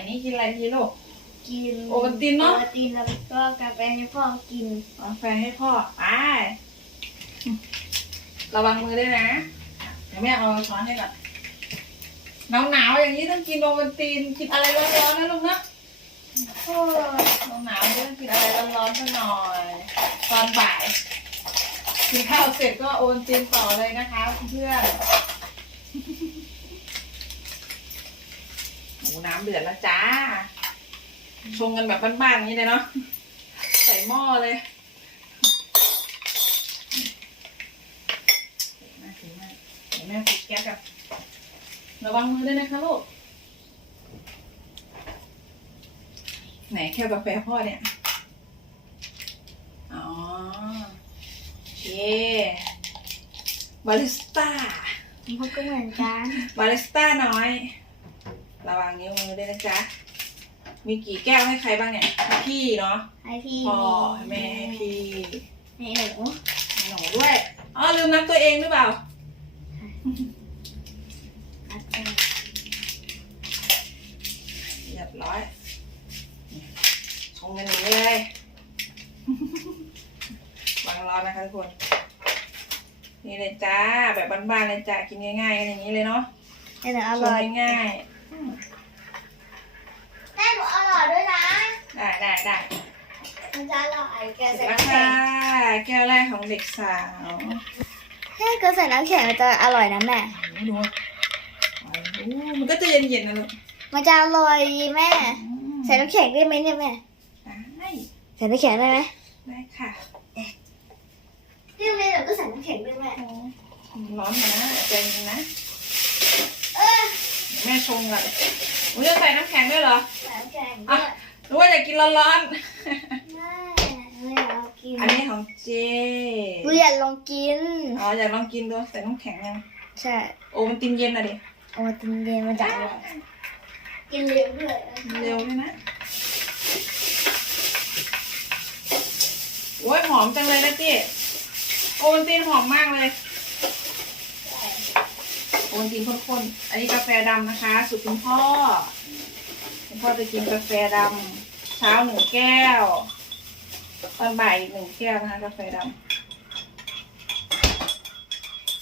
ายนี้กินอะไรดีลูก กินโอวัลตินเนอะ โอวัลตินแล้วก็กาแฟให้พ่อกินเอาแฟนให้พ่อไประวังมือด้วยนะ เดี๋ยวแม่เอาช้อนให้ก่อนหนาวหนาวๆอย่างนี้ต้องกินโอวัลตินกินอะไรร้อนๆนะลูกนะโอ้หนาวๆต้องกินอะไรร้อนๆสักหน่อย ตอนบ่ายกินข้าวเสร็จก็โอวัลตินต่อเลยนะคะเพื่อนห มูน้ำเดือดแล้วจ้า ชงกันแบบบ้านๆอย่างนี้เลยเนาะ ใส่หม้อเลยมาถือมาเดี๋ยวแม่ปิดแก๊สกับระวังมือด้วยนะคะลูก ไหนแค่กาแฟพ่อเนี่ย อ๋อโอเคบาริสต้าพ่อก็เหมือนกัน บาริสต้าน้อย ระวังนิ้วมือด้วยนะจ๊ะ มีกี่แก้วให้ใครบ้างเนี่ยให้พี่เนาะให้พี่พ่อแม่ให้พี่ให้หนูให้หนูด้วยอ๋อลืมนับตัวเองหรือเปล่าอัดเองเรียบร้อยชงกันอย่างนี้เลยวางร้อนนะคะทุกคน นี่เลยจ้า แบบบ้านๆเลยจ้า กินง่ายๆกันอย่างนี้เลยเนาะให้หนูอชร่อยงง่ายๆ อืมให้หนูอร่อยด้วยนะได้ได้ได้มันจะอร่อยแกเสร็ใส่จแล้วน้ำค่ะแข็งแก้วแรกของเด็กสาวให้เกลือใส่น้ำแข็งมันจะอร่อยนะแม่ไม่รู้โอ้มันก็จะเย็นๆนะลูกมันจะอร่อยแม่อืมใส่น้ำแข็งได้ไหมเนี่ยแม่ได้ใส่น้ำแข็งได้ไหมได้ค่ะที่โรงเรียนหนูก็ใส่น้ำแข็งด้วยแม่ร้อนนะใจเย็นนะเออ แม่ชงก่อนหนูจะใส่น้ำแข็งด้วยเหรอใส่น้ำแข็งด้วยหรือว่าอยากกินร้อนไม่ไม่อยากกินๆ อันนี้ของเจหนูอยากลองกิน อ๋ออยากลองกินดูใส่น้ำแข็งยัง ใช่โอ้มันตินเย็นอะดิ เอามากินเย็นมันจะอร่อยกินเร็วด้วยเร็วด้วยนะ โอ้ยหอมจังเลยนะพี่โอวันตินหอมมากเลย โอวันตินข้นๆ อันนี้กาแฟดำนะคะสุดคุณพ่อ คุณพ่อจะกินกาแฟดำเช้าหนึ่งแก้ว ตอนบ่ายอีกหนึ่งแก้วนะคะ กาแฟดำ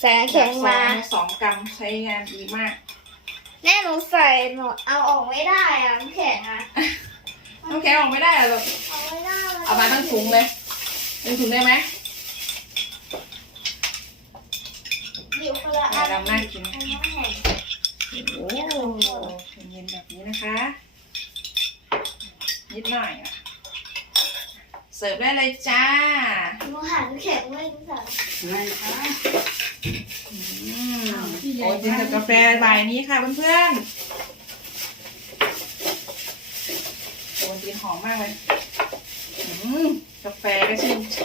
ใส่น้ำแข็งมาแบบสองสองกรัมใช้งานดีมาก แม่หนูใส่หนูเอาออกไม่ได้อะน้ำแข็งอะน้ำแข็งออกไม่ได้เหรอลูกเอาไม่ได้เอามาทั้งถุงเลยเป็นถุงได้ไหม หยิบคนละ กา อั แฟ น ดำน่ากินอันน้ำแข็งโอ้โหเย็นๆแบบนี้นะคะ นิดหน่อยอะ เสิร์ฟได้เลยจ้าหนูหาน้ำแข็งไม่ได้ใส่อืมโอ้ยกินกับกาแฟบ่ายนี้ค่ะเพื่อนๆโอ้ยกินหอมมากเลยอืมกาแฟก็ชื่นใจ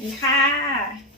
นี่ค่ะ